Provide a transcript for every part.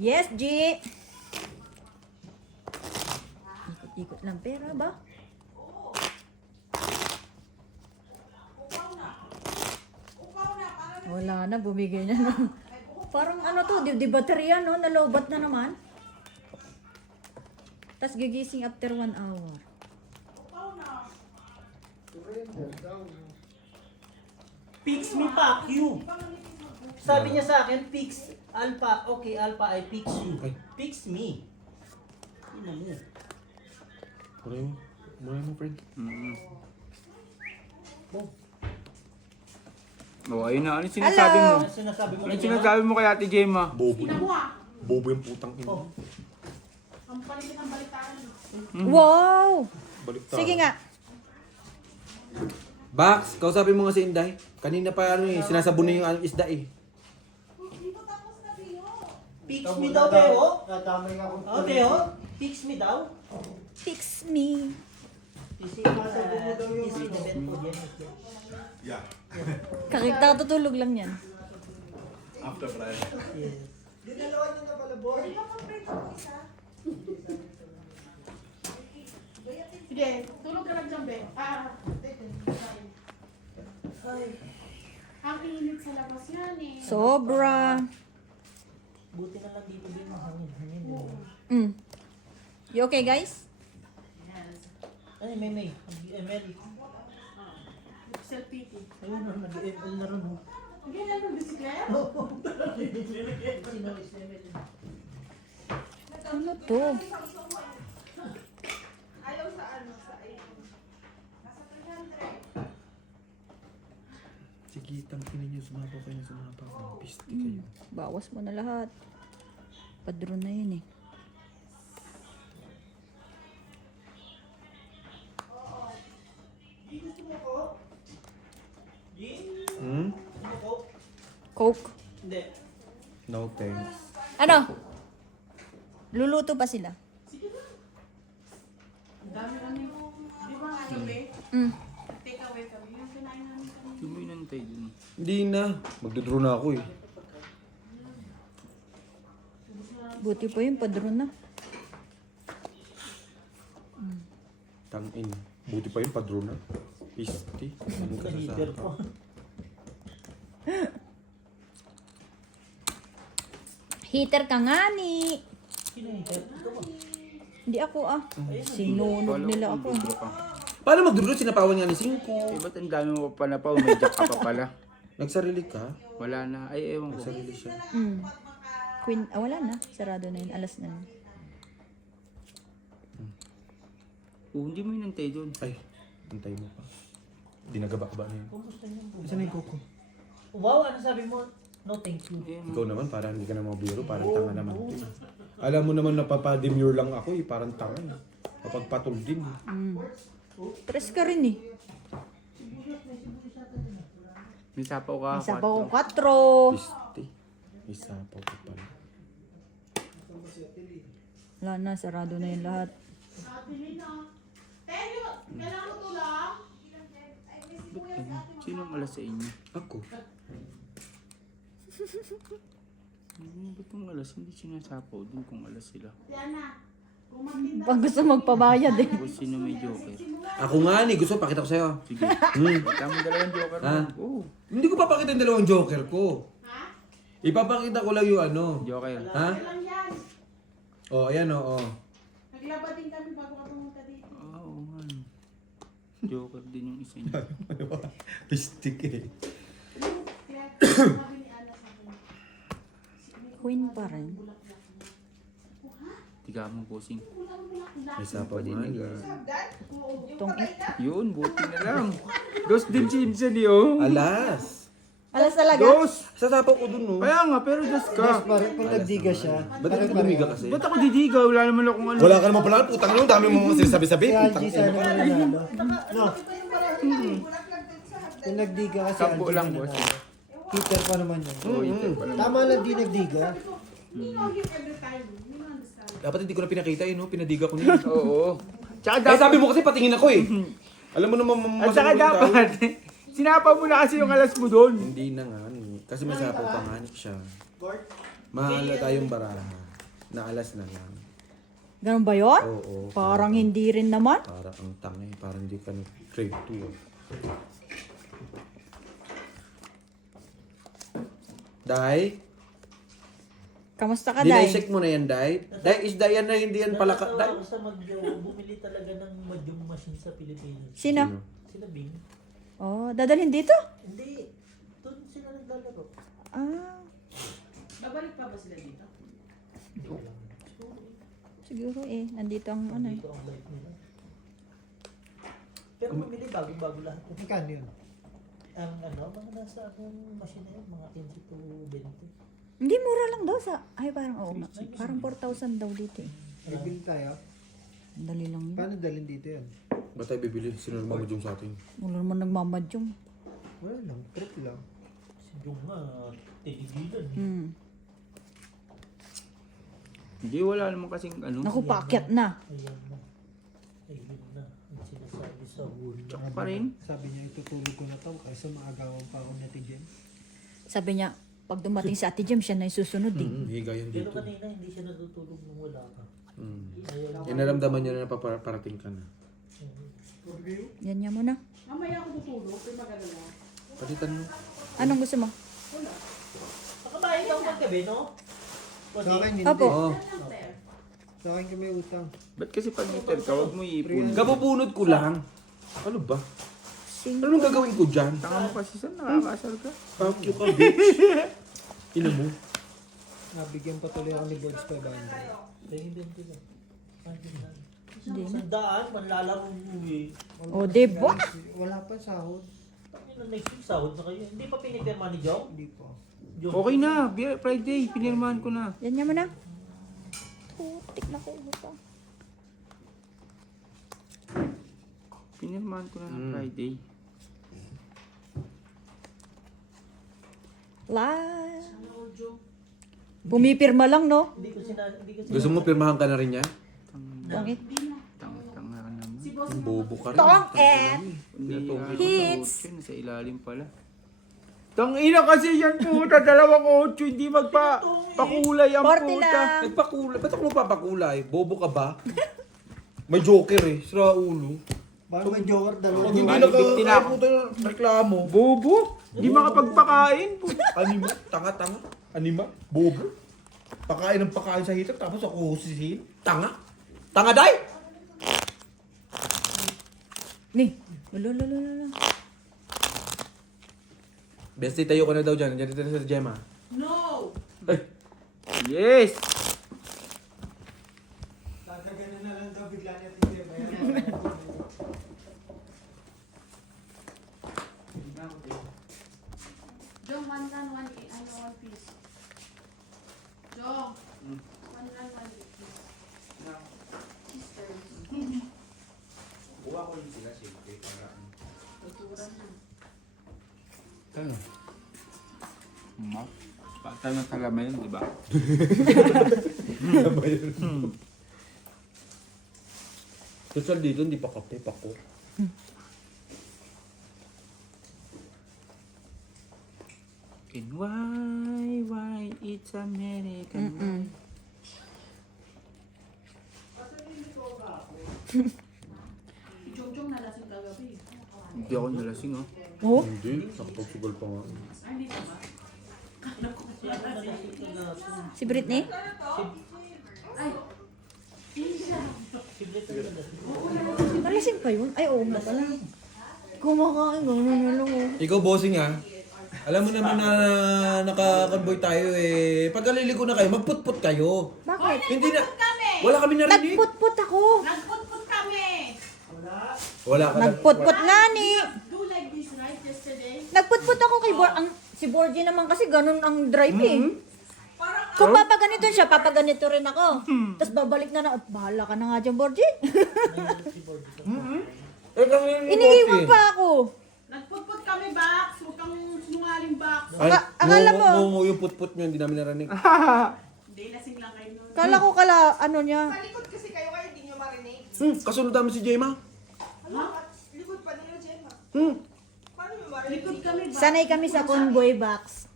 Yes, G! Ikot-ikot lang pera ba? Wala na, bumigay na ng... Parang ano to, di baterya no? Nalobat na naman. Tapos gigising after 1 hour. Fix me pa, Q. Sabi niya sa akin, fix alpha. Okay, alpha, I fix you. Fix me. Ina mo. Mura mo, friend. Oh, ayun na. Ano yung sinasabi mo? Ano sinasabi mo? Ano yung sinasabi mo kay Ate Gemma? Bobo. Bobo yung putang ina. Oh. Wow! Baliktad. Sige nga. Bax, kausapin mo nga si Inday. Kanina pa ano eh, sinasabon na yung isda eh. Fix me daw, Beo. Oh, Beo. Fix me daw. Fix me. Isi the bed po yan. Kakita, tutulog lang yan. After prayer. Yes. Sige, tulog ka lang dyan, Be. Ang init sa labas yan eh. Sobra. Buti na lang dito din mahangin. You okay, guys? Ay, May. Mary. Selfie. Ayun na, nag-ML na rin. Ganyan ang bisikleta? Sino is Mary? Ano to? Ayaw sa ano, sa ayun. Nasa 300. Sige, tangkinin niyo, sumapaw kayo. Piste kayo. Bawas mo na lahat. Padron na yun eh. Hmm? Coke. Hindi. No thanks. Ano? Luluto pa sila? Ang dami namin. Di ba ano, Be? Take away kami. Yung kinain namin kami. Hindi mo inantay dun. Hindi na. Magdodraw na ako eh. Buti pa yung padron na. Tangin. Buti pa yung padro na. Piste. Ano ka Heater sa po. Heater ka nga ni. Sino heater? Ikaw ba? Hindi ako ah. Sinunog nila ako. Hindi pa. Paano magdodraw? Sinapawan nga ni Cinco. Eh, ba't ang dami mo pa na pa? May jack ka pa pala. Nagsarili ka? Wala na. Ay, ewan ko. Nagsarili siya. Queen, wala na. Sarado na yun. Alas na yun. Oh, hindi mo inantay dun. Ay, antay mo pa. Dinagaba-gaba na yun. Kumusta niyo po? Saan yung kuko? Wow, ano sabi mo? No, thank you. Ikaw naman, parang hindi ka na mabiro. Parang tanga naman. Alam mo naman napapademure lang ako eh. Parang tanga eh. Kapagpatol din eh. Tres ka rin eh. May sapaw ka. Isa pa ko 4. Piste. Isa pa ko pala. Wala na. Sarado na yung lahat. Bili na. Tenyo, kailangan mo to lang. Sinong alas sa inyo? Ako? Ba't kung alas? Hindi sinasapaw dun kung alas sila. Diana, kung magtinda. Pag gusto magpabayad eh. O sino may joker? Ako nga ni. Gusto pakita ko sa'yo. Sige. Tama dalawang joker Ha? mo. Oo. Hindi ko papakita yung dalawang joker ko. Ha? Ipapakita ko lang yung ano. Joker. Ha? Lang yan. Oh, ayan oh. Naglaba din kami bago ka pumunta dito. Oo nga. Joker din yung isa niya. Pistik eh. Kaya sabi ni Ana sa akin. Queen pa rin. Tiga mo posing. May sapaw din nga. Tong it. Yun, buti na lang. Dos din chinsan niyo. Alas! Alas talaga. Dos! Sa sapaw ko dun no. Kaya nga, pero dos ka. Parang pag nagdiga siya, Ba't hindi lumiga kasi? Ba't ako didigaw? Wala naman akong ano. Wala ka naman pala. Putang ino. Dami mo mga sinasabi-sabi. si Putang Angie sana ino. nanalo. No, kung nagdiga kasi Sampu Angie lang, nanalo. boss. Heater pa naman yun. Oo, ito pala. Tama lang di nagdiga. We know him every time. We don't understand. Dapat hindi ko na pinakita yun. No? Pinadiga ko niya. Oo. Tsaka Eh dapat, sabi mo kasi patingin ako eh. Alam mo naman at saka masama dapat, sinapa mo na kasi yung alas mo doon. Hindi na nga. Kasi may sapaw panganib siya. Mahal na tayong baraha. Naalas na lang. Ganun ba yun? Oo. Parang hindi rin naman. Parang ang tanga eh. Parang hindi ka grade 2 eh. Day? Kamusta ka, Day? Dinaisik mo na yan, Day? Day, is Day yan na hindi yan pala ka... Day? Natatawa ako sa bumili talaga ng madyong machine sa Pilipinas. Sino? Sila Bing. Oh, dadalhin dito? Hindi. Doon sila naglalaro. Ah, Babalik pa ba sila dito? Hindi ko alam. siguro eh. Nandito ang ano eh. Dito ang life nila. Pero mamili bago-bago lahat. Magkano yun? Ang mga nasa akong machine na yun, mga 15 to 20. Hindi, mura lang daw sa... Ay, parang oo nga. Parang 4,000 daw dito eh. Bibili tayo? Ang dali lang yun. Paano dalhin dito yan? Ba't tayo bibili? Sino naman yung sa atin? Wala naman nagmamadyong. Wala lang, trip lang. Si Jung nga, tigilan. Hmm. Hindi, wala naman kasing ano. Naku, paakyat na. Ayan na. Ayun na. Ang sinasabi sa hula. Tsaka pa rin. Sabi niya, itutulog ko na to kaysa maagawan pa ako ni Ate Jem. Sabi niya, pag dumating si Ate Jem, siya na yung susunod eh. Higa yan Pero dito. kanina hindi siya natutulog nung wala ka. Ayaw. Inaramdaman niya na napaparating ka na. Yan niya muna. Mamaya ako tutulog, pero mag-alala. Palitan mo. Anong gusto mo? Nakabahin ka magkabi, no? Sa akin, hindi. Opo. Oo. Sa akin kami utang. Ba't kasi pag meter ka, huwag mo iipon. Kabubunod ko lang. Ano ba? Sing. Anong gagawin ko dyan? Tanga mo kasi saan, nakakasal ka. Fuck you ka, bitch. Ino mo. Nabigyan pa tuloy ako ni Boards 500. Tingin din sila. Ayun na. Hindi na. Sandaan, manlalaro uwi. O, diba? Wala pa sahod. Tangin na next week, sahod na kayo. Hindi pa pinipirma ni Joe? Hindi pa. Joe. Okay na, Friday, pinirmahan ko na. Yan niya muna. Putik na ko. Ito. Pinirmahan ko na ng Friday. La. Pumipirma lang, no? Hindi ko Gusto mo pirmahan ka na rin yan? Bakit? Tanga ka naman. Ang bobo ka rin. Tong and Hindi, Hits. nasa ilalim pala. Tangina kasi yan puta, dalawang 8, hindi magpakulay ang 40 puta. lang. Nagpakulay. Ba't ako magpapakulay? Bobo ka ba? May joker eh. Sira ulo. Bakit may joker dalawa? Pag hindi Malibigtin naka... ako. Ay, puta, reklamo. Bobo, hindi makapagpakain. Anima? Tanga-tanga. Anima? Bobo. Pakain ng pakain sa hitak tapos ako husihin. Tanga. Tanga, day! Ni. Lulululula. Bestie, tayo ka na daw dyan. Diyan dito na sa Gemma. No! Yes! Kakagana na lang daw bigla ni Ate Jem. Jong, one piece. Jong, one piece. Sisters. Buka ko yung sila, siyempre. Tuturan na. Ano? Ma? Patay na talama yun, di ba? Total dito, hindi pa kape, pako. And why it's American. Si Jong nalasing kagabi. Hindi ako nalasing, oh. Oh? Hindi, nakapagsugal pa nga. Ay, hindi ba? Si Britney? Ay, Nalasing pa yun? Ay, oo nga pala. Kumakain, gano'n na lang oh. Ikaw, bossing ha. Alam mo naman na naka-convoy tayo eh. Pag aliligo na kayo, magputput kayo. Bakit? Hindi na... kami! Wala kami narinig. Nagputput ako. Nagputput kami! Wala ka Nagputput nga ni. Do like this, right? Yesterday? Nagputput ako kay si Borgie naman kasi ganun ang drive eh. Parang Kung papaganito siya, papaganito rin ako. Tapos babalik na na, bahala ka na nga dyan, Borgie. Eh, kami Iniiwan pa ako. nagputput kami, Bax. Huwag kang sinungaling, Bax. Ay, Akala mo. yung putput nyo, hindi namin narinig. Hindi, lasing lang kayo nun. Kala ko ano niya. Sa likod kasi kayo hindi nyo marinig. Kasunod namin si Gemma. Likod pa nila, Gemma. Paano nyo marinig? Likod kami, Bax. Sanay kami sa convoy box.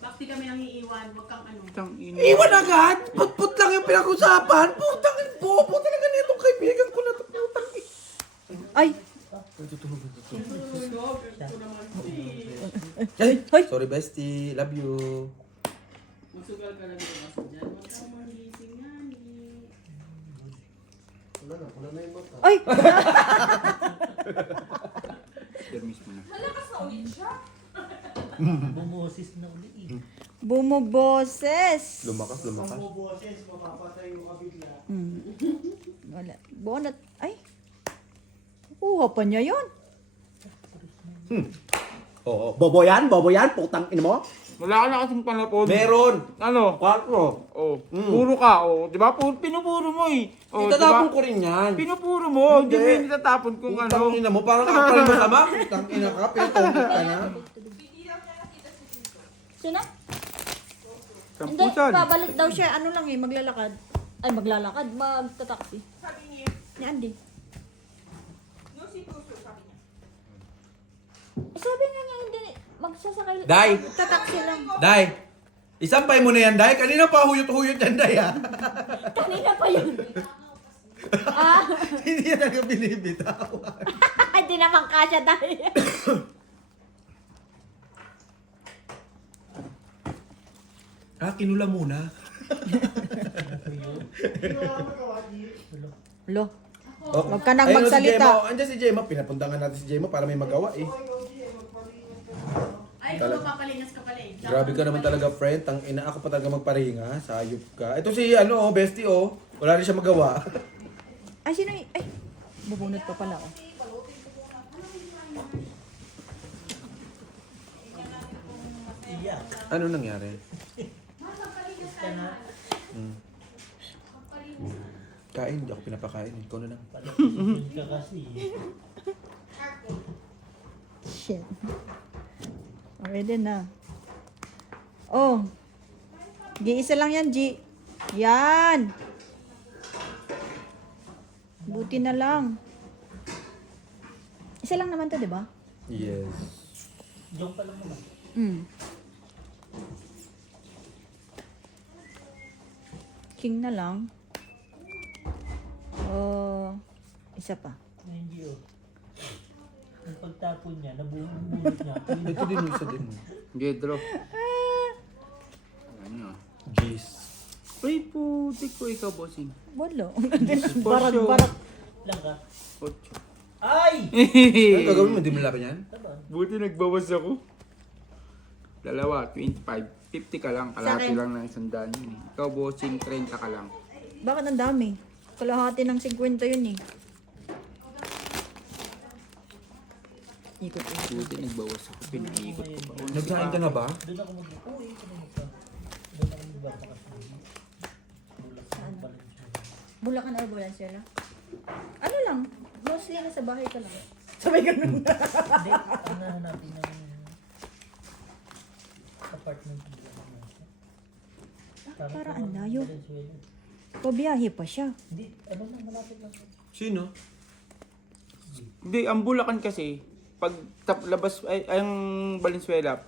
Bax, di kami nang iiwan. Huwag kang ano. Tang ina. Iwan agad! Put-put lang yung pinag-usapan! Putang bobo talaga nitong kaibigan ko na to. Putang Ay! Ay, sorry bestie. Love you. Masugal ka lang naman dyan. Huwag kang magising yan. Ay! Dermis mo na. Bumusis na uli eh. Bumuboses! Lumakas. Boses, mapapatay yung kabigla. Wala. Bonat. Ay! Kuha pa niya yun. Oo. Bobo yan, putang ina mo. Wala ka na kasing panapon. Meron. Ano? 4. Oh, puro ka. Oh, di ba? Pinupuro mo eh. Oh, di Itatapon ba? ko rin yan. Pinupuro mo. Hindi Hindi. mo yung itatapon kung Putang ano. ina mo, parang kapal mo sama. Putang ina ka, pinatungkot ka na. Sino? Hindi, Sampusan. babalik daw siya. Ano lang eh, maglalakad. Ay, maglalakad. Magtataksi. Sabi niya, Ni Andy. no si Tuso, sabi niya. Sabi nga niya, hindi. Magsasakay. Day! Tataksi lang. Day! Isampay mo na yan, Day. Kanina pa huyot-huyot yan, Day, ha? Kanina pa yun. Ah, Hindi yan talaga binibitaw. hindi naman kasya dahil. Kinula muna. Lo. Oh, Huwag ka nang ayun, magsalita. Si Jemo. Andiyan si Jemo. Pinapuntangan natin si Jemo para may magawa, eh. Ay, ikaw papalingas ka pala eh. Grabe ka naman talaga, friend. Tang ina ako pa talaga magparinga. Sayop ka. Ito si, bestie, oh. Wala rin siya magawa. Ay, sino y- Ay, bubunot pa pala, oh. Iyak. Ano nangyari? Ka na. Kain, hindi ako pinapakain. Ikaw na lang. Palakisin ka kasi. Shit. Okay din na. Oh. Gi-isa lang yan, G. Yan. Buti na lang. Isa lang naman to, di ba? Yes. Yung pa lang naman. King na lang. Oh. Isa pa. Hindi oh. Ang pagtapon niya, nabuhulot niya. Ito din yung isa din. Gedro. Ano? Jeez. Uy, putik ko ikaw, bossing. Wala. Barak-barak. Lang ka. 8. Ay! Ano gagawin mo? Hindi mo laban yan? Buti nagbawas ako. 2, 25. 50 ka lang. Kalahati Sa akin. lang ng 100 yun eh. Ikaw, bossing, 30 ka lang. Bakit ang dami? Kalahati ng 50 yun eh. Ikot-ikot. Buti nagbawas ako. Pinaikot ko pa. Nagsain ka na ba? Doon ako mag-uwi. Doon ako magbabaka sa Bulacan or Valenzuela? Ano lang? Mostly nasa bahay ka lang. Sabay ka nun. Hindi, ang nahanapin ng apartment. Para ang layo. Venezuela. Pabiyahe pa siya. Hindi, ano lang, malapit lang. Sino? Hindi, ang Bulacan kasi, pag labas, ay, ang Valenzuela,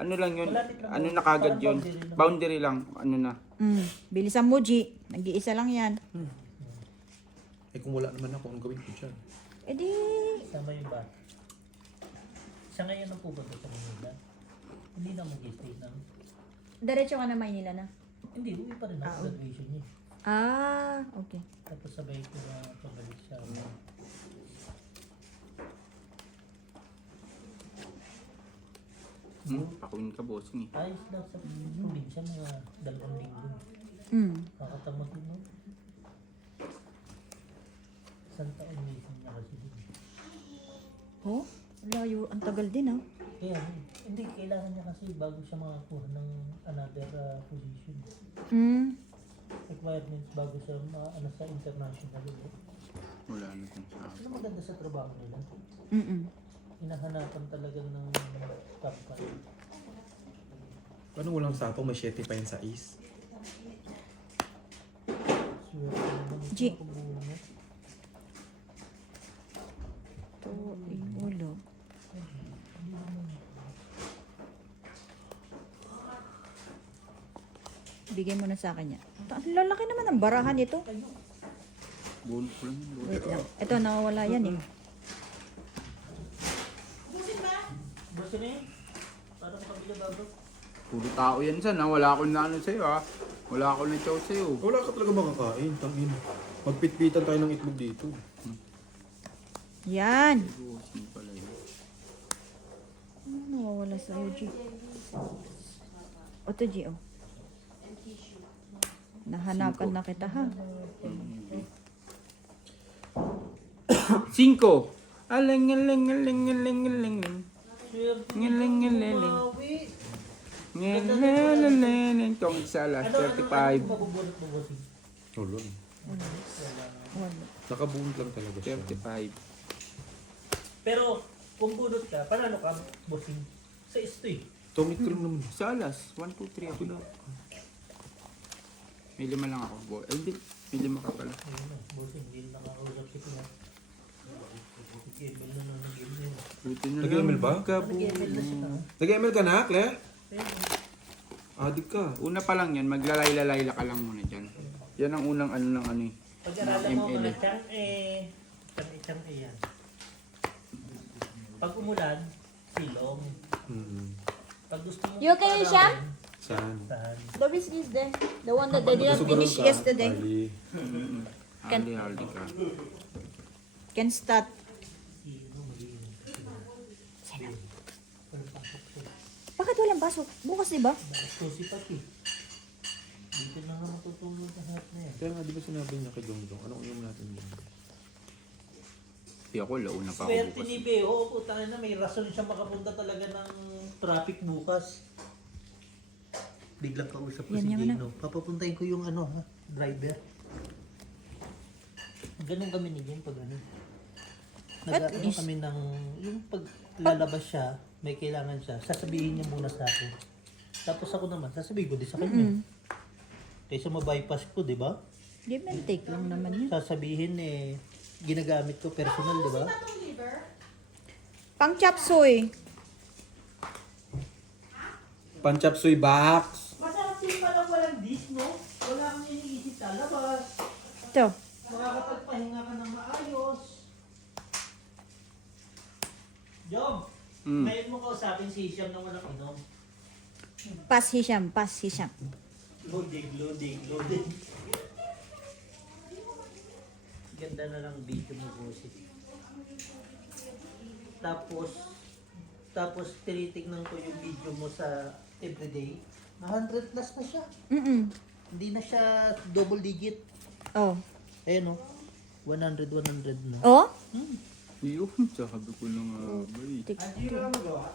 ano lang yun, Malapit lang ano yun. na kagad Parang yun, boundary lang, ano na. Bilisan mo, G. Nag-iisa lang yan. Eh kung wala naman ako, anong gawin ko dyan? Eh di... Sama yung bata. Siya ngayon ang pupunta sa Manila. Hindi na mag-stay na. Diretso ka na Maynila na. Hindi, uwi pa rin ako graduation niya. Ah, okay. Tapos sabay ko na pabalik siya. Pakuin ka, bossing eh. Ayos lang sa probinsya, mga 2 linggo. Kakatamot din mo. Isang taon mismo niya kasi din. Oh, layo. Ang tagal din, ah. Kaya, hindi, kailangan niya kasi bago siya makakuha ng another position. Requirements bago siya sa international ulit. Wala na kung sa Ano maganda sa trabaho nila? Hinahanapan talaga ng top 5. Paano walang sapo? May 7 pa yan sa is. G. Ito, ulo. Bigay mo na sa akin yan. Ang lalaki naman ang barahan ito. Bulok lang yun. Wait lang. Ito, nawawala yan eh. Gusto na yun? Para makabila babag. Puro tao yan san ha. Wala akong naano sa'yo ha. Wala akong na-chow sa'yo. Wala ka talaga makakain, tangin. Magpitpitan tayo ng itlog dito. Yan. Bossing pala yun. Ano nawawala sa'yo, G? O to, G, oh. Nahanapan na kita, ha? 5. Aling, aling, aling, aling, aling. Ngaling, ngaling. Mawi. Ngaling, itong isa last, Ano 35. mabubunot mo, bossing? Ulon. Wala. Nakabunot lang talaga siya. 35. Pero, kung bunot ka, paano ka, bossing? Sa isto eh. Tongit ko lang naman. Sa alas, 1, 2, 3 ako lang. May 5 lang ako. Ay, hindi. May 5 ka pala. Ayun na, bossing, hindi na nakakausap si Kuya. Nag-email na lang nag-email. Buti na Nag-ML ba? Nag-email na siya. Nag-ML ka na, Kle? Adik ka. Una pa lang yan, maglalay-lalay ka lang muna dyan. Yan ang unang ano ng ano eh. Pag-aralan mo ML mga eh. chang-e yan. Pag umulan, silong. Pag gusto mo You okay, Sham? Saan? saan? The whiskey is there. The one that they didn't finish yesterday. Ali. Haldi ka. Can start. Bakit walang pasok? Bukas, di ba? Gusto si Pati. Dito na nga matutulog na lahat na yan. Kaya nga, di ba sinabi niya kay Dongdong? Anong ulam natin dyan? Di ako, launa pa ako Swerte bukas. ni Beo, puta na may rason siya makapunta talaga ng traffic bukas. Biglang kausap ko Yan, si yan na. Gino. Papapuntahin ko yung ano, ha, driver. Ganun kami ni Gino pag ano. At Nag-ano least- kami ng, yung pag lalabas siya, may kailangan siya, sasabihin niya muna sa akin. Tapos ako naman, sasabihin ko din sa kanya. Kaysa ma-bypass ko, di ba? Give and take lang naman yun. Sasabihin eh, ginagamit ko personal, di ba? Pang chop suey. Panchap suy box. Masarap din pala walang dish, no? Wala kang iniisip lalabas. Ito. Makakapagpahinga ka ng maayos. Job, ngayon mo kausapin si Hisham na walang inom. Pass Hisham. Pass Hisham. Loading. Ganda na lang video mo, Bossy. Tapos tinitignan ko yung video mo sa everyday. 100 plus na siya. Hindi na siya double digit. Oh. Ayun o. 100 na. Oh? Yun, sabi ko lang ba eh. TikTok.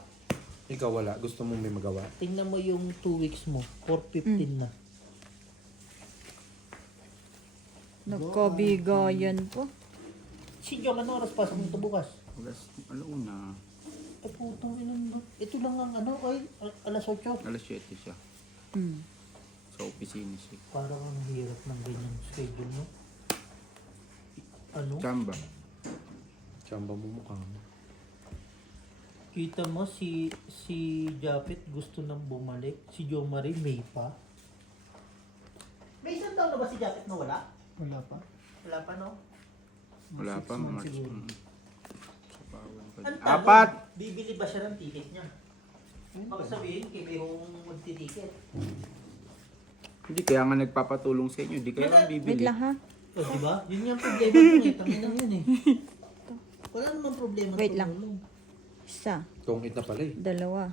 Ikaw wala. Gusto mong may magawa? Tingnan mo yung 2 weeks mo. 415 na. Nagkabigayan po. Si Jom, ano oras pasok nito bukas? Alas, alauna. Ay putong inan mo. Ito lang ang ano ay alas 8. Alas 7 siya. Mm. Sa opisina siya. Parang ang hirap ng ganyan schedule mo. Ano? Chamba. Chamba mo mukha mo. Kita mo si Japet gusto nang bumalik. Si Jo Marie may pa. May isang taon na ba si Japet na wala? Wala pa. Wala pa no? Wala pa, 6 months March. siguro. Sa bawal pa. Ang tanong, Apat! bibili ba siya ng ticket niya? Baka sabihin kay Behong magtitiket. Hindi, kaya nga nagpapatulong sa inyo. Hindi kayo ang Wait bibili. lang ha. O, di ba? Yun yung problema mo eh. Tangin lang yun eh. Wala namang problema. Wait lang. tumulong. Isa. Tongit na pala eh. Dalawa.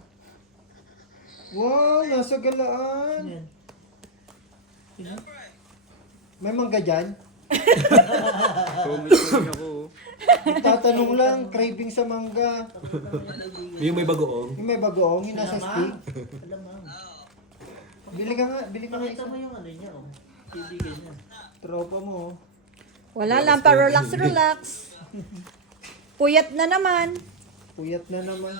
Wow, nasa galaan. Yan. Sino? May mangga dyan? Tumit ako. Tatanong lang, craving sa mangga. Yung may bagoong. Yung may bagoong, yung nasa stick. Alamang. Bili ka nga Pakita isa. mo yung ano niya oh. Bibigyan niya. Tropa mo. oh. Wala lang pa. Relax. Puyat na naman. Puyat na naman.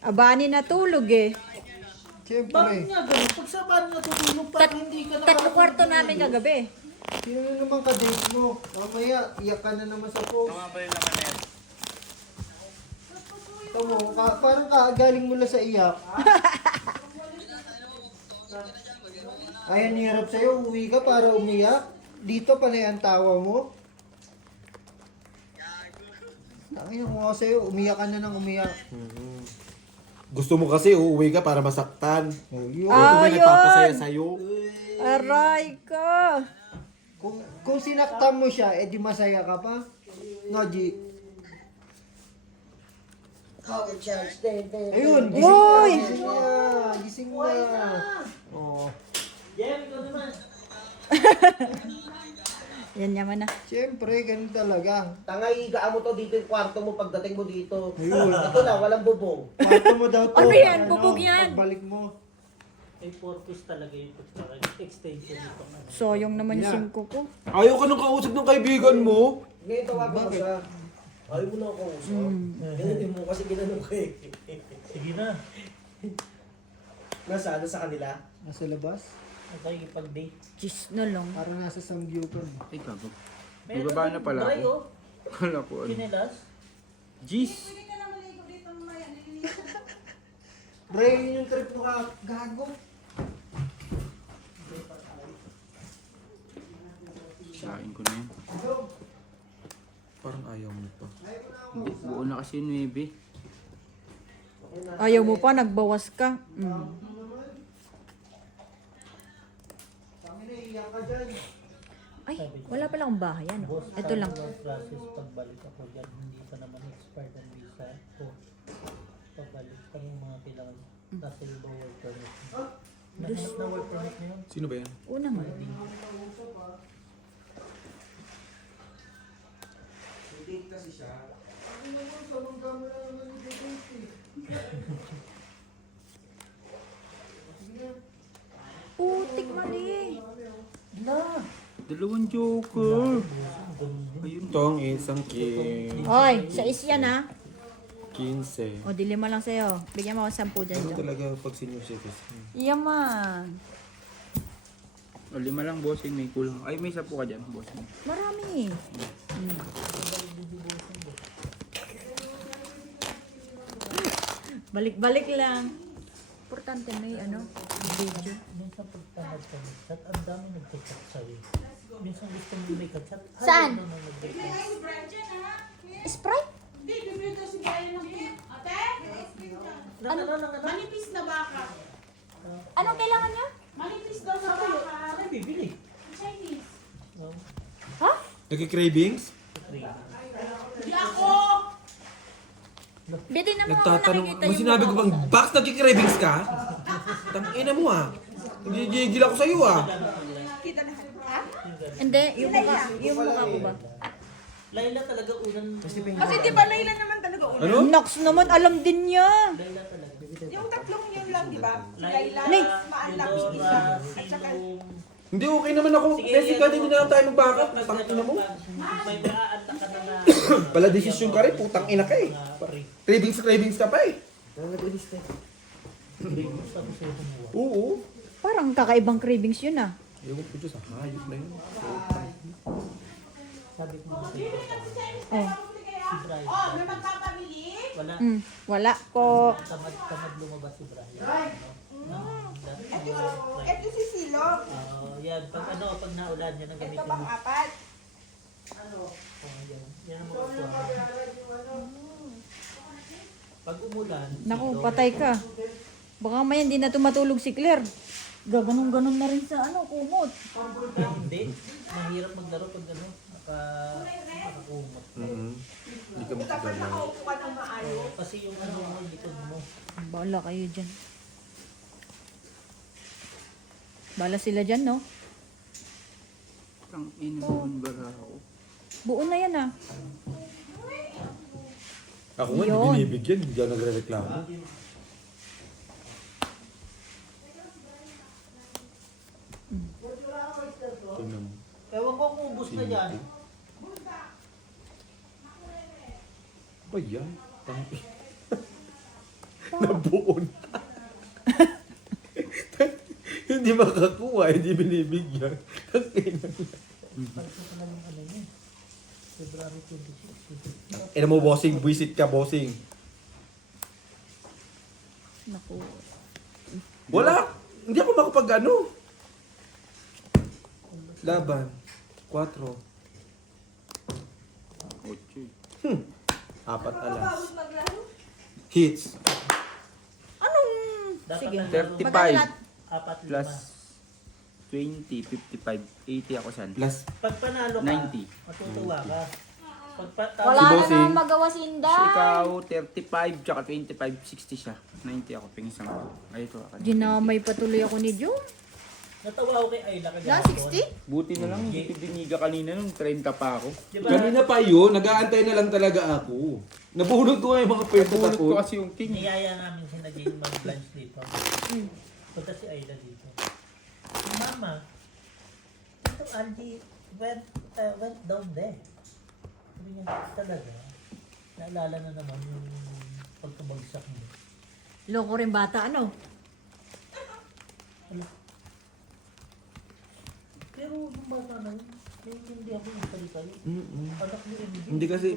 Abani na tulog eh. Bakit Siyempre. nga ganun? Pag sa bahan natutulog pa, hindi ka Tatlo kwarto namin kagabi. Sino na naman ka-date mo? Mamaya, iyak ka na naman sa post. Ito mo, parang galing mula sa iyak. Ay, ang hirap sa'yo. Uwi ka para umiyak. Dito panay ang tawa mo. Tangin mo ako sa'yo. Umiyak ka na ng umiyak. Gusto mo kasi uuwi ka para masaktan. Ayun. Ito ba Ayun! nagpapasaya sa'yo? Aray ka! Kung sinaktan mo siya, edi masaya ka pa. No, G. Ayun, gising Uy! na. Gising na. Gising na. Oh. Jem, ikaw naman. Yan naman na. Siyempre, ganun talaga. Tangay, higaan mo to dito yung kwarto mo pagdating mo dito. Ayun. Ito na, walang bubong. Kwarto mo daw to. Ano yan? Bubog yan. Pagbalik mo. May purpose talaga yung extension nito. Soyong naman Yeah. yung 5 ko. Ayaw ka nung kausap ng kaibigan mo. Ngayon tawagan mo siya. Ayaw mo na ako usap. Ganun mo kasi ginanong ko eh. Sige na. Nasa kanila? Nasa labas. Okay, ipag-date. Cheese na lang. Parang nasa samgyupan. Ay, gago. May baba na pala Dry, ako. oh. Kala ko ano. Chinelas. Jeez! Pwede ka na maligo dito mamaya. Nililinis ko. Ray, yun yung trip mo ka. Gago. Sain ko na yan. Parang ayaw mo pa. Hindi, buo na kasi yung 9. Ayaw mo pa, nagbawas ka. Kami na, iyak ka dyan. Ay, wala pala akong bahay. Ano? Boss, Ito lang. ang process pagbalik ako dyan. Hindi pa naman expired ang visa ko. Pagbalik pa yung mga kailangan. Nasa iba work permit. Nahanap na work permit na yun. Sino ba yan? Una nga. Hindi kasi siya. Putik mali. Dalawang joker. Ayun. Itong isang king. Hoy, sa isyan ha. 15. O, di 5 lang sa'yo. Bigyan mo ako 10 dyan. Ano Jo. talaga pag senior citizen? Yaman. O, 5 lang, bossing. May kulang. Ay, may 10 ka dyan, bossing. Marami. Balik-balik lang. Importante may ano, video. Minsan pagtamad ka mag-chat, ang dami nag-chat sa'yo. Minsan gusto mo may ka-chat. Saan? Ayaw na nag-chat. Ay, Brian dyan ha. Sprite? Hindi, bibili daw si Brian ng cake. Ate? Ano? Manipis na baka. Anong kailangan niya? Manipis daw na baka. Ano bibili? Chinese. Ha? Nagki-cravings? Hindi ako! Bitin naman ako Nagtatanong. nakikita Mas sinabi ko bang, Bax, nagki-cravings ka? Tangina mo ah. Gigigil ako sa'yo ah. Kita na. Ha? Hindi, yung mukha ko ba? Laila talaga unang... Kasi di ba Layla naman talaga una? Ano? Nox naman, alam din niya. Laila talaga. Yung tatlong yun lang, di ba? Si Laila, Layla, Maalapit isa. Eudora, At saka Silong... Hindi, okay naman ako. Basically, hindi na lang tayo magbaka. Tangina mo. May maaanta ka na na... Pala desisyon ka rin, putang ina ka eh. Cravings ka pa eh. Oo. Parang kakaibang cravings yun ah. Ewan ko dyan sa hayop na yun. Sabi ko nga Oh. si Brian. Oh, may magpapabili? Wala. Wala ko. Tamad lumabas si Brian. Ito si Silo. Yan. Pag naulan, yan ang Ito gamitin pang mo. 4. Yan ang makukuha. Pag umulan, Naku, patay ka. Baka may hindi na tumatulog si Claire. Gaganong-ganon na rin sa ano, kumot. hindi. Mahirap maglaro pag nakakumot. Hindi ka Dapat makagalaw. nakaupo ka ng maayos. Kasi yung ano mo, likod mo. Bahala kayo dyan. Bala sila dyan, no? Ang inaon bara ako. Buo na yan ah. Ako nga, hindi Yun. binibigyan. Hindi ako nagre-reklamo. Tingnan mo. Ewan ko kung ubus na dyan. Ba yan? Nabuo na. Hindi makakuha, hindi binibigyan. Tangina. Parito ko lang yung ano niya. February 26. Ina mo, bossing. Visit ka, bossing. Naku. Wala. Hindi ako makapag ano. Laban. 4. 8. Apat alas. Hits. Anong... Dapat Sige. ang 35. Magkano apat Plus lima. 20, 55, 80 ako san. Plus. Pag panalo ka, 90. matutuwa ka. Pag Wala Si na Bossing. naman magawa si So Inday. ikaw, 35, tsaka 25, 60 siya. 90 ako, pingisang ko. Ay, ito ako. Ginamay patuloy ako ni June. Natawa ako kay Ayla Na, kagahapon. 60? Buti na lang, hindi ko diniga kanina nung 30 pa ako. Di ba? Kanina pa yun, nag-aantay na lang talaga ako. Nabunod ko nga yung mga pwede Bunot ako. ko kasi yung king. Niyaya namin si Nadine mag-lunch dito. Punta si Ayla dito. Mama, ito Angie went down there. Sabi niya, talaga. Naalala na naman yung pagkabagsak niya. Loko rin bata, ano? Pero yung bata na yun, hindi ako yung kali-kali. Anak ni Emily. Hindi kasi,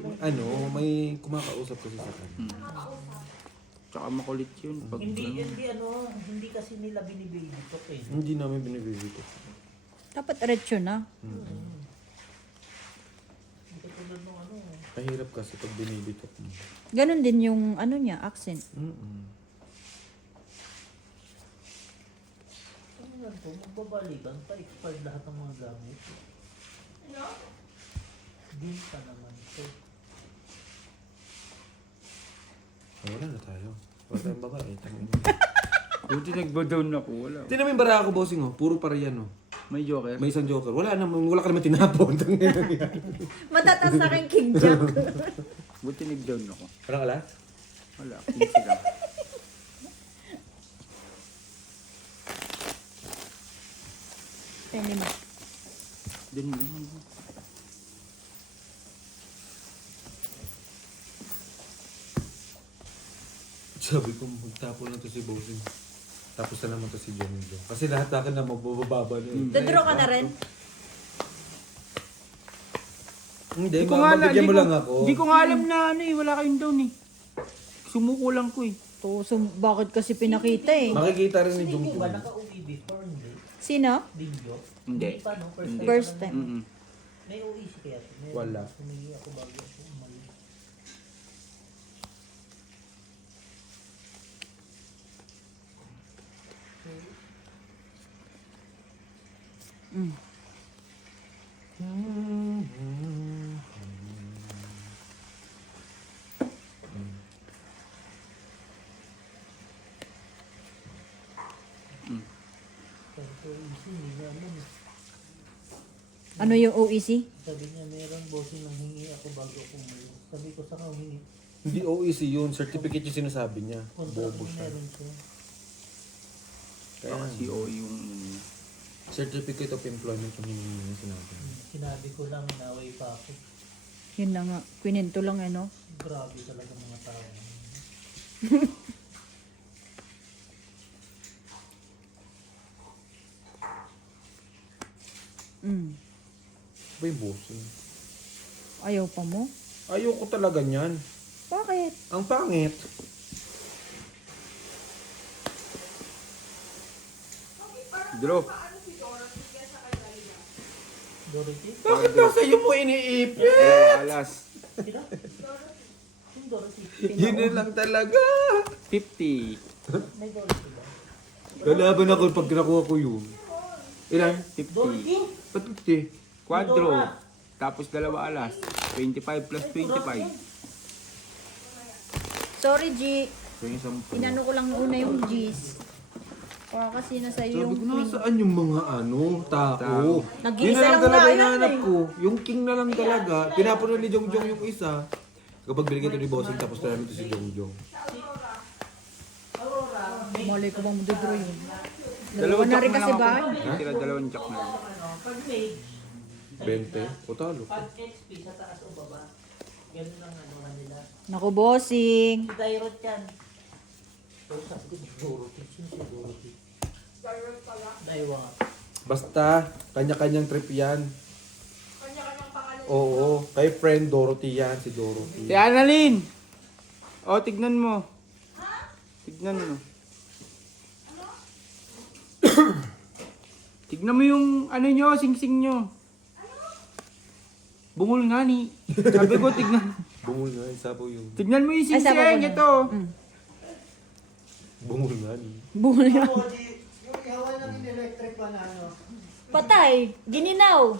may kumakausap kasi sa kanya. Tsaka makulit yun. Pag, Hindi kasi nila binibibitok eh. Hindi namin binibibito. Dapat retso na. Hindi katulad nung Kahirap kasi pag binibitok mo. Ganon din yung ano niya, accent. ano yan to, magbabalikan pa, expired lahat ng mga gamit. Din pa naman to. Wala na tayo. Wala tayong babae. Tangin. buti nagba-down ako, wala. Hindi namin bara ako, bossing, oh. Puro pariyan, oh. May joker. May isang joker. Wala ka naman tinapon. Tangin. Matatas sa akin King Jack. Buti nag-down ako. Parang alas? Wala, 15 lang. Lima. Dun lang. Sabi ko, magtapon na to si bossing. Tapos na naman to si John. Kasi lahat na akin na magbababa na. Dodro ka na rin? Hindi, Di ko nga alam, mabigyan mo lang ako. Di ko nga alam na ano eh, wala kayong down eh. Sumuko lang ko eh. To, so, bakit kasi pinakita eh? Makikita rin ni Jung Hindi ba Jung. naka-uwi before, hindi? Sino? Video? Hindi. pa, no? First time. Mm-mm. May uwi siya kaya. Meron. Wala. Humingi ako bago ako umalis. Pero easy, hindi niya alam eh. Ano yung OEC? Sabi niya, meron bossing nang hingi ako bago ako umalis. Sabi ko, saka humingi. Hindi OEC yun. Certificate yung sinasabi niya. Contract Bobo na siya. meron siya. Kaya, Kasi o yung... Certificate of Employment yung hiningi niya sinabi niya. Sinabi ko lang, naway pa ako. Yun na nga. Kwininto lang ano. Grabe talaga mga tao. Ba yung bossing? Ayaw pa mo? Ayoko talaga niyan. Bakit? Ang pangit. Draw. Dorothy? Bakit nasa iyo mo iniipit? Alas. Sino? Yung Dorothy? Yun na lang talaga. 50. May Dorothy ba? Lalaban ako pag nakuha ko yun. Ilan? 50. Dorothy? Ba't 50? Quadro. Tapos dalawa alas. 25 plus 25. Sorry, G. So yung 10. Inano ko lang una yung G's. Baka kasi nasa iyo Sabi yung ko, queen. nasaan yung mga tao? Tao. Nag-iisa Yun na lang lang talaga nga yun hinahanap eh. ko. Yung king na lang talaga. Pinapunan ni Jong Jong yung isa. Kapag binigay ito ni Bossing, tapos namin ito si Jong Jong. Malay ko bang magdodro yun. Dalawa Dalawang na jack rin na kasi lang ba? ako. Tira dalawang jack na lang. Pag may 20. O talo. pag XP sa taas o baba, ganun lang ano nila. Naku, bossing. Si Dairot yan. So sabi ko, Dorothy. Sino si Dorothy? Daiwa. Basta, kanya-kanyang trip yan. Oo, kay friend Dorothy yan, si Dorothy. Si Annalyn! O, tignan mo. Tignan mo. Tignan mo yung ano nyo, sing-sing nyo. Bungol nga ni. Sabi ko, tignan. Bungol nga, sapo yung... Tignan mo yung Ay, sabi ko sing-sing, na. ito. Bungol nga ni. Bungol nga. Ako, yung yawan ng electric pa na ano. Patay. Gininaw.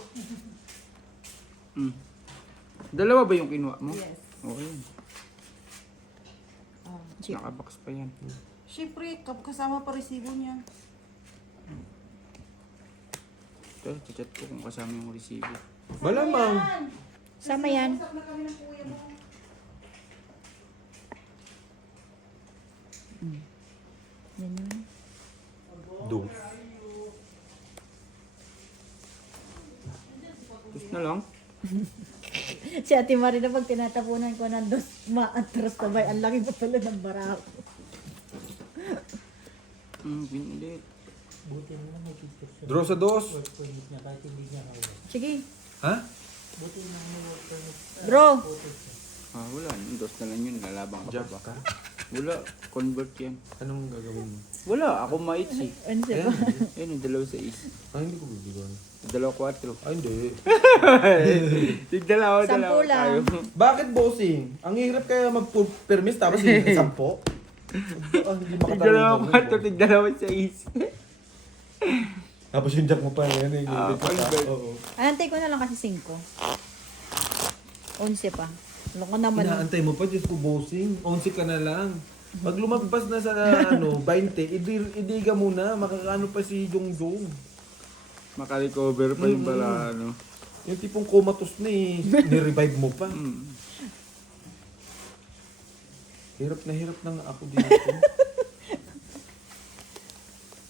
Dalawa ba yung kinuha mo? Yes. Okay. Chip. Nakabox pa yan. Siyempre, kasama pa resibo niya. Ito, chat ko kung kasama yung resibo. Malamang. Sama yan. Usap na kami ng kuya mo. Yan yun. Do. Tapos na lang. Si Ate Marina pag tinatapunan ko ng dos maatras na bay, ang laki pa pala ng barako. Pinulit. Buti mo na may picture siya. Draw sa dos. Work permit niya kahit hindi niya hawak. Sige. Ha? Buti na may work permit. Bro. Photo siya. Wala. Yung dos na lang yun. Lalabang ka Jack pa ba? ka? Wala. Convert yan. Anong gagawin mo? Wala. Ako maitsi. Ano siya ba? Yan yung dalawa sa is. Hindi ko bibigyan. Dalawa 4. Ay, hindi. Yung dalawa Sampu lang. tayo. Bakit bossing? Ang hirap kaya mag-permis tapos hindi 10? Hindi Yung dalawa makatarungan. 4, yung dalawa sa is. Tapos yung jack mo pa yan. convert. Oo. Anantay ko na lang kasi 5. 11 pa. Alam ko naman. Inaantay mo pa, Diyos ko, bossing. 11 ka na lang. Pag lumagpas na sa 20, idiga muna. Makakaano pa si Jongjong. Makarecover pa yung bala, ano. Yung tipong comatose na eh. Ni-revive mo pa. Hirap na nga ako dito.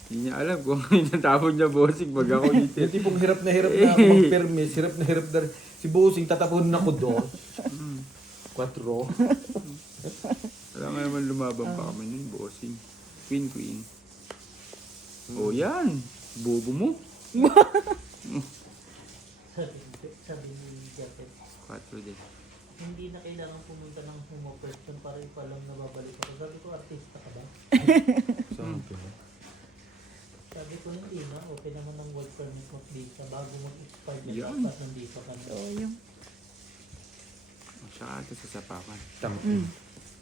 Hindi niya alam kung inatapon niya bossing pag ako dito. Yung tipong hirap na ako mag-permis. Hirap na si bossing, tatapon na ko dos. 4. Wala nga naman lumabang pa kami nun, bossing. Queen. O yan, bobo mo. Sabi ni Japet, 4 din. hindi na kailangan pumunta ng home person para ipalam na babalik ako. Sabi ko, artista ka ba? Sabi ko, hindi na. Okay naman ang work permit mo visa bago mag-expire na Yan. dapat nandito ka na. So, yung... Saka ito sa sapakan. Kung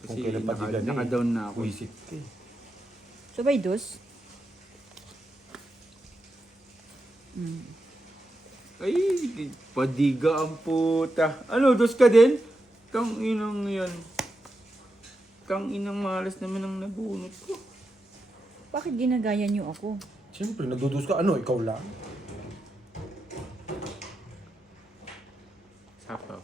Kasi kailan pa di ganun eh. naka-down na ako. Wisit ka eh. So, by dos? Ay, padiga ang puta. Ano, dos ka din? Kang inang yan. Kang inang malas naman ang nabunot ko. Bakit ginagaya niyo ako? Siyempre, nagdudus ka. Ano, ikaw lang? Sapaw.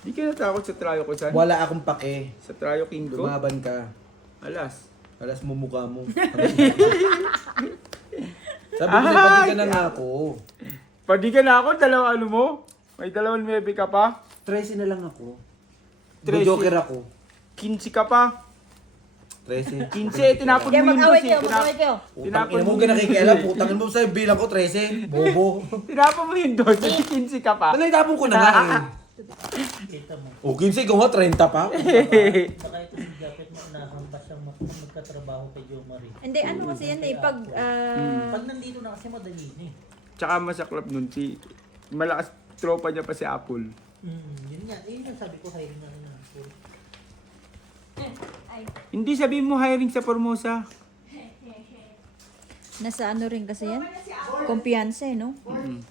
Di ka natakot sa trayo ko, san? Wala akong pake. Sa trayo king ko? Lumaban ka. Alas. Alas mo mukha mo. Sabi ko sa'yo, pati ka na nga ako. Padi ka na ako, dalawa ano mo? May 2 maybe ka pa? 13 na lang ako. 13. Joker ako. 15 ka pa? 13. 15, tinapon Kaya mo yung mag-away dos kayo, eh. mag-away kayo. Utang ina mo, ganakikialam. Putangin mo sa'yo, bilang ko 13. Bobo. Tinapon mo yung dos, 15 ka pa. Naitapon ko na nga eh. Kita mo. O, 15 ko nga, 30 pa. Saka ito si Japet mo, nahampas siyang magkatrabaho kay Jo Marie. Hindi, ano kasi yan eh, pag... Pag nandito na kasi madali na eh. Tsaka masaklap nun si malakas tropa niya pa si Apple. Yun nga, yun yung sabi ko, hiring na rin na. Hindi sabihin mo hiring sa Formosa. nasa ano rin kasi yan? Kumpiyansa eh, no?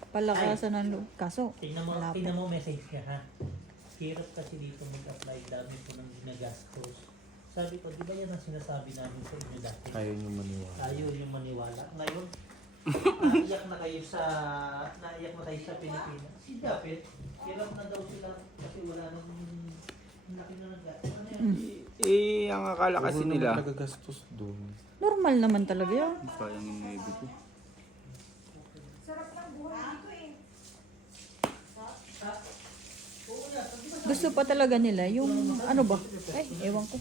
Palakasan ng loob. Kaso, Tingnan wala pa. mo message niya ha. Hirap kasi dito mag-apply, dami ko nang ginagastos. Sabi ko, di ba yan ang sinasabi namin sa inyo dati? Ayaw niyo maniwala. Ayaw yung maniwala. Ngayon, naiyak na kayo sa Pilipinas. Si Japet, hirap na daw sila kasi wala nang laki na nag-gastos. Ano yan? Ang akala kasi nila. Nagagastos doon. Normal naman talaga yan. Sayang yung maybe ko. Gusto pa talaga nila yung ano ba? Ay, ewan ko.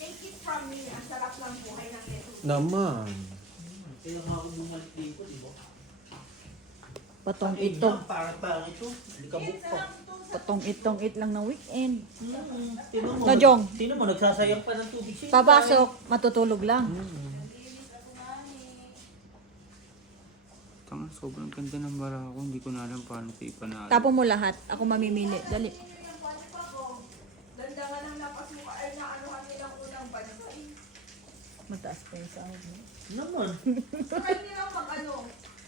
Take it from me. Ang sarap lang buhay ng ito. Naman. Kaya nga ako bumalik dito, di ba? Patong Ayun itong, lang, parang ito. Likabok pa. patong itong it lang ng weekend. Tino mo, No, Jong. Tino mo, nagsasayang pa ng tubig siya. Papasok, matutulog lang. Tanga, sobrang ganda ng bara ko. Hindi ko na alam paano ito ipanalo. Tapo mo lahat. Ako mamimili. Dali. Ganda nga ng lapas mo ay na ano nilang unang bansa. Mataas pa yung sahod mo. Naman. Try nilang mag-ano.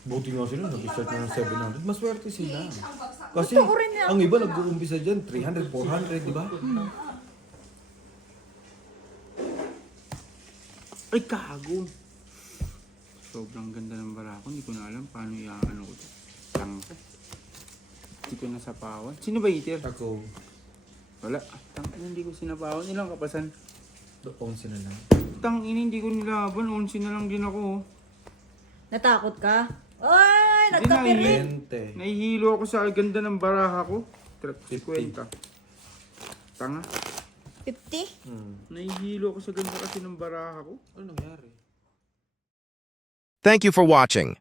Buti nga sila, nag-start na ng 700. Maswerte sila. Ang bagsak. Kasi Gusto ko rin yan. ang iba nag-uumpisa dyan, 300, 400, di ba? Ay, kago! Sobrang ganda ng bara ko. Hindi ko na alam paano i-ano ko ito. Tangka. Hindi ko nasapawan. Sino ba eater? Ako, Wala. Tangka, hindi ko sinapawan. Ilang kapasan? doon sila lang. Tangina, hindi ko nilaban. 11 na lang din ako. Oh. Natakot ka? Ay, nagkapirin. 20. Nahihilo ako sa ganda ng baraha ko. 50. Tanga. 50? Nahihilo ako sa ganda kasi ng baraha ko. Ano nangyari? Thank you for watching.